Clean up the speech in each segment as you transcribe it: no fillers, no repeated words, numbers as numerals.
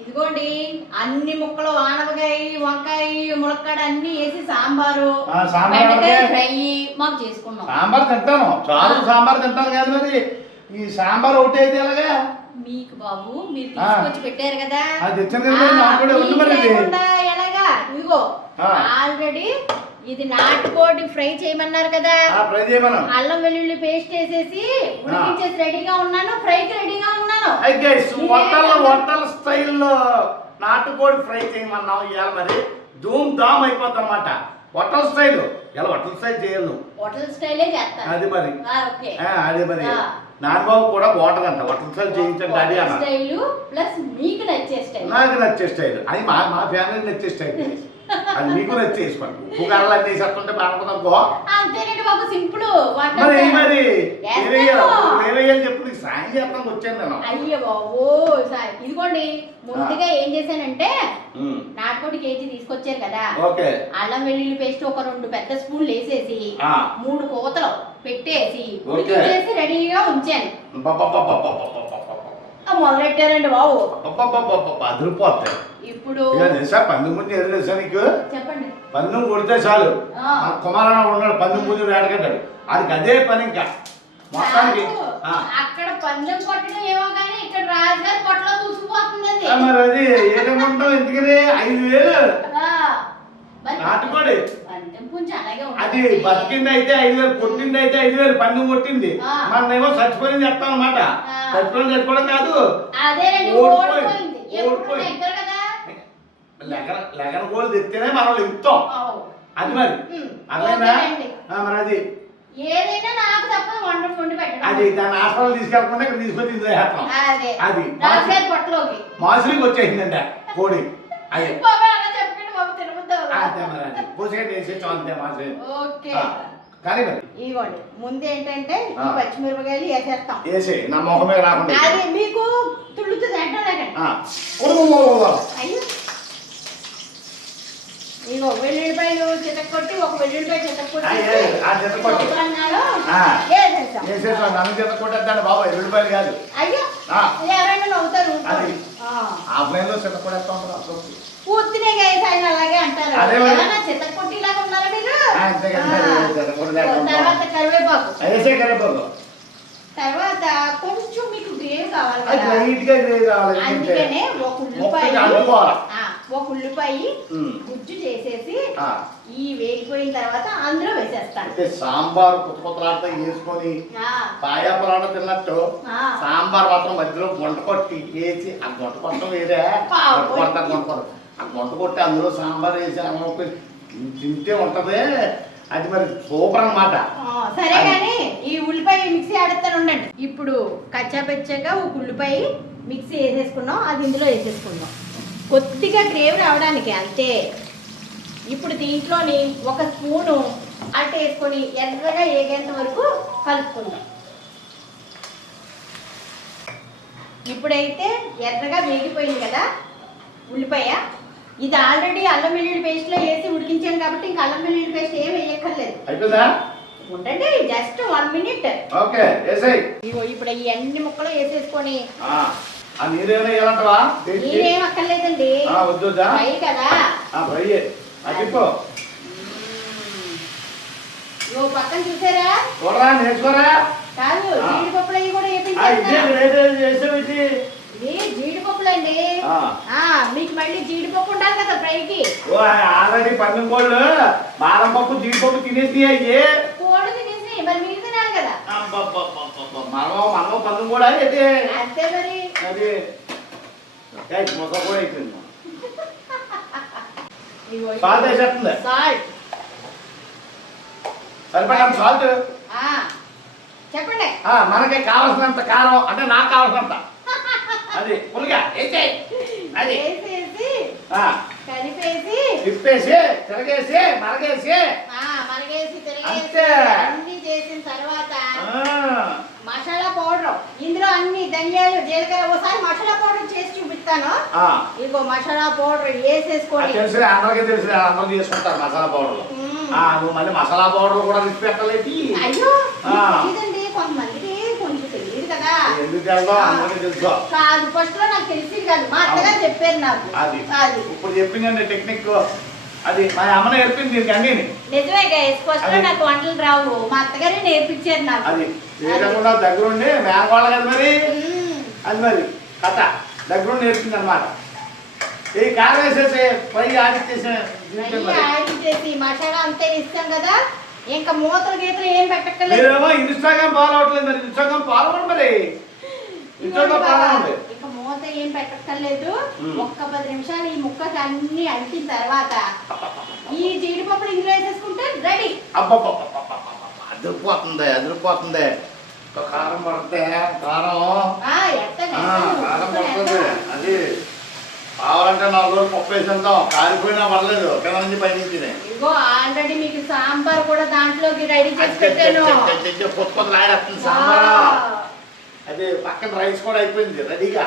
ఇదిగోండి అన్ని ముక్కలు ఆనపకాయ వంకాయ ములక్కాడ అన్ని వేసి సాంబారు బెండకాయ ఫ్రై మాకు చేసుకున్నాం. సాంబార్ తింటాను, చారు సాంబార్ తింటాను కాదు మరి ఈ సాంబార్ ఒకటి అయితే ఎలాగా మీకు బాబు మీరు తీసుకొచ్చి పెట్టారు కదా ఎలాగా ఇదిగో ఆల్రెడీ ఇది నాటుకోడి ఫ్రై చేయమన్నారు కదా, అల్లం వెల్లుల్లి పేస్ట్ వేసేసి ఉడికించేసి రెడీగా ఉన్నాను, ఫ్రైకి రెడీగా ఉన్నాను. హోటల్ స్టైల్లో నాటుకోడి ఫ్రై చేయమన్నావు ఇవాళ మరి ధూమ్ ధామ్ అయిపోద్ది అన్నమాట. హోటల్ స్టైల్ ఇలా హోటల్ స్టైల్ చేయాలి, హోటల్ స్టైలే చేస్తాను. అది మరి అదే మరి నాన్నబాబు కూడా బాగుంటదంట హోటల్ స్టైల్ చేయించండి డాడీ అన్న. స్టైల్ ప్లస్ మీకు నచ్చే స్టైల్, నాకు నచ్చే స్టైల్ అది మా ఫ్యామిలీ నచ్చే స్టైల్, అది మీకు నచ్చి వేసుకోండి. ఉగారులు అన్ని వేసేస్తుంటే బాగుంటుందనుకో. అంతేనండి బాబు, సింపుల్. మరి మరి ఏమయ్యాలి చెప్పు, నీకు సాయం చేస్తాను వచ్చాను నేను. అయ్యో బాబు ఇదిగోండి ముందుగా ఏం చేశానంటే నాటుకోడి కేజీ తీసుకొచ్చారు కదా, అల్లం వెల్లుల్లి పేస్ట్ ఒక 2 పెద్ద స్పూన్లు వేసేసి 3 కోతలు పెట్టేసి ఉడికించేసి రెడీగా ఉంచాను. మొదలెట్టారండి బాబు, అదిరిపోతాయి. ఇప్పుడు పంది ముందు ఏదో తెలుసా నీకు? చెప్పండి. పందెం కొడితే చాలు, మన కుమారణ ఉన్నాడు పందెం ముందు వేడగడ్డాడు, అది అదే పని ఇంకా మొత్తానికి. అక్కడ పందెం కొట్టడం ఏమో కానీ ఇక్కడ రాజుగారి పొట్టలో దూసుకుపోతుంది. మరి అది ఏదేమంటావు ఎందుకని 5,000 నాటుకోడి అది బతికింది అయితే 5,000, కొట్టింది అయితే 5,000, పందెం కొట్టింది. మనమేమో చచ్చిపోయింది చెప్తాం అనమాట. చచ్చిపోయింది చచ్చిపోవడం కాదు, ఓడిపోయింది. లెగన గోళ్ళు తెస్తేనే మనం ఇస్తాం, అది మరి అర్థమైందా? మరి అది ఏదైనా నాకు తప్పదు వండి పెట్టడం. అది దాన్ని హాస్పిటల్ తీసుకెళ్ళకుండా ఇక్కడ తీసుకొచ్చి వేస్తాం. అది మాసులకి వచ్చేసిందంట కోడి. అది అంతే మరి, అది పూసేటి వేసేస్తాం అంతే మాసు. కానీ ఇవ్వండి ముందు ఏంటంటే ఈ పచ్చిమిరపకాయలు వేసేస్తాం. వేసే నా మొహమే రాకుండా అది మీకు తుళ్ళుతుంది అంటే అయ్యో ఇగో వెల్లుల్లిపాయలు చితక్కొట్టి ఒక వెల్లుల్లిపాయ చితక్కొట్టేస్తాను బాబా, వెల్లుల్లిపాయలు కాదు. అయ్యో ఎవరైనా నవ్వుతారు, పూర్తినే అలాగే అంటారు. చితక్కొట్టిలాగా ఉన్నారా మీరు? తర్వాత కరివేపాకు, తర్వాత కొంచెం మీకు గ్రేవీ కావాలి కదా, అందుకనే ఒక ఉల్లిపాయ గుజ్జు చేసేసి ఈ వేగిపోయిన తర్వాత అందులో వేసేస్తాను. సాంబార్ కొత్త వేసుకొని పాయా పరాట తిన్నట్టు సాంబార్ మాత్రం మధ్యలో గుంట కొట్టి వేసి, ఆ గుంట కొట్టడం వేరే ఆ గుంట కొట్టి అందులో సాంబార్ వేసి అన్నం తింటే ఉంటది, అది మరి సూపర్ అన్నమాట. సరే కానీ ఈ ఉల్లిపాయ మిక్సీ ఆడుతాను ఉండండి. ఇప్పుడు కచ్చా పెచ్చాక ఒక ఉల్లిపాయ మిక్సీ వేసేసుకున్నాం, అది ఇందులో వేసేసుకుందాం కొద్దిగా గ్రేవీ రావడానికి అంతే. ఇప్పుడు దీంట్లోని 1 స్పూను అట్ట వేసుకొని ఎర్రగా ఏగేంత వరకు కలుపుకుందాం. ఇప్పుడైతే ఎర్రగా వేగిపోయింది కదా ఉల్లిపాయ, ఇది ఆల్రెడీ అల్లం వెల్లుల్లి పేస్ట్ లో వేసి ఉడికించాను కాబట్టి ఇంకా అల్లం వెల్లుల్లి పేస్ట్ ఏమి వేయక్కర్లేదు. ఉండండి జస్ట్ 1 మినిట్. ఇగో ఇప్పుడు ఈ అన్ని ముక్కలు వేసేసుకొని నీరేం అక్కర్లేదండి, ఫ్రై కదా. పక్కన చూసారా? కాదు జీడిపప్పులు అవి కూడా జీడిపప్పులు అండి. మీకు మళ్ళీ జీడిపప్పు ఉండాలి కదా ఫ్రైకి. ఆల్రెడీ పందెం కోళ్ళు బాదం పప్పు జీడిపప్పు తినేసి కోళ్ళు తినేసి మరి మీరు తినాలి కదా. మనం పందెం కూడా అయితే అంతే మరి. అది మొక్క కూడా అయిపోయింది. సాల్ట్ వేసేస్తుంది, సరిపడా సాల్ట్ చెప్పండి. మనకి కావాల్సినంత కారం, అంటే నాకు కావాల్సినంత అది పులిగా అది కలిపేసి తిప్పేసి తిరగేసి మరగేసి అన్ని చేసిన తర్వాత మసాలా పౌడర్, ఇందులో అన్ని ధనియాలు జీలకర్ర, ఒకసారి మసాలా పౌడర్ చేసి చూపిస్తాను. ఇగో మసాలా పౌడర్ వేసేసుకోండి. తెలుసు అందరికీ తెలుసు, అందరూ చేసుకుంటారు మసాలా పౌడర్. నువ్వు మళ్ళీ మసాలా పౌడర్ కూడా రిసి పెట్టలేదు. అయ్యో ఇదండి కొంతమందికి కొంచెం తెలియదు కదా. ఎందుకు వెళ్దాం అందరికీ తెలుసు. కాదు ఫస్ట్ లో నాకు తెలిసింది కాదు, మా అత్తగారు చెప్పారు నాకు. అది ఇప్పుడు చెప్పిందండి టెక్నిక్. అది మా అమ్మ నేర్పింది దీనికి అన్ని. నిజమే గైస్, ఫస్ట్ లో నాకు వంటలు రావు, మా అత్తగారే నేర్పించారు నాకు. అది చేయకుండా దగ్గరుండి మేనకోళ్ళ కదా మరి. అది మరి కథ దగ్గరుండి నేర్పింది అనమాట. ఈ కారం వేసేసి పై ఆడిచ్చేసి చేసి మసాలా అంతే ఇస్తాం కదా, ఇంకా మూతలు గీతలు ఏం పెట్టక్కర్లేదు. మీరేమో ఇన్స్టాగ్రామ్ ఫాలో అవట్లేదు మరి. ఇన్స్టాగ్రామ్ ఫాలో అవ్వండి మరి. ఇన్స్టాగ్రామ్ ఫాలో అవ్వండి. ఇంకా మూత ఏం పెట్టక్కర్లేదు. ఒక్క 10 నిమిషాలు ఈ ముక్కకి అన్ని అంటిన తర్వాత ఈ జీడిపప్పులు ఇందులో వేసేసుకుంటే రెడీ. అదిరిపోతుంది అదిరిపోతుంది. కారం పడితే కారం కారం పడుతుంది. అది కావాలంటే 4 రోజులు పప్పు వేసేద్దాం, కారిపోయినా పర్లేదు కింద నుంచి పైనుంచి. ఇగో ఆల్రెడీ మీకు సాంబార్ కూడా దాంట్లోకి రెడీ చేసి పెట్టాను. కొత్త ఆడేస్తుంది సాంబార్. అది పక్కన రైస్ కూడా అయిపోయింది రెడీగా,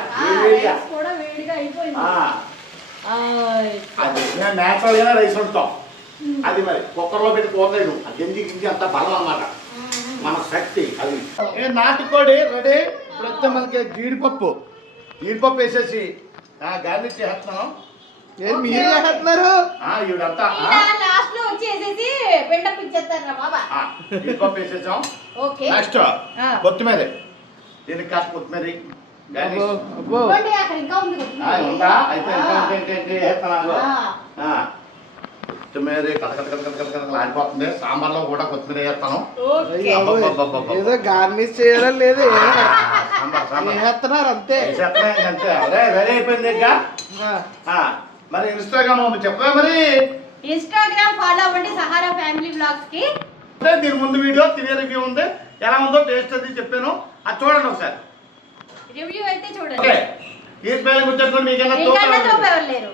కూడా వేడిగా అయిపోయింది. అది నేచురల్ గానే రైస్ వండుతాం. అది మరి కుక్కర్లో పెట్టి పోతలేదు. ఆ గంజి గింజి అంత బలం అన్నమాట, మన శక్తి. అది నాటుకోడి రెడీ. ఇప్పుడు వస్తే మనకి జీడిపప్పు వేసేసి గార్నిష్ చేస్తున్నాం. మీరు చేస్తున్నారు ఇవిడంతా లాస్ట్ లో వచ్చేసేసి బెండప్ ఇచ్చేస్తారా బాబా. జీడిపప్పు వేసేసాం. నెక్స్ట్ కొత్తిమీర, దీనికి కాస్త కొత్తిమీర ఉందా అయితే వేస్తున్నాను. కొత్తిమీర ఆడిపోతుంది. సాంబార్లో కూడా కొత్తిమీర వేస్తాను. ఏదో గార్నిష్ చేయడం లేదు, వేస్తున్నారు అంతే. అంతే అదే రెడీ అయిపోయింది. ఇంకా మరి ఇన్స్టాగ్రామ్ చెప్పా మరి. ఇన్స్టాగ్రామ్ ఫాలో అవ్వండి సహారా ఫ్యామిలీ వ్లాగ్స్ కి. దీని ముందు వీడియో తినే రివ్యూ ఉంది, ఎలా ఉందో టేస్ట్ అది చెప్పాను, అది చూడండి ఒకసారి. రివ్యూ అయితే చూడండి. ఈ స్పైల్ గుర్తు మీకన్నా లేరు.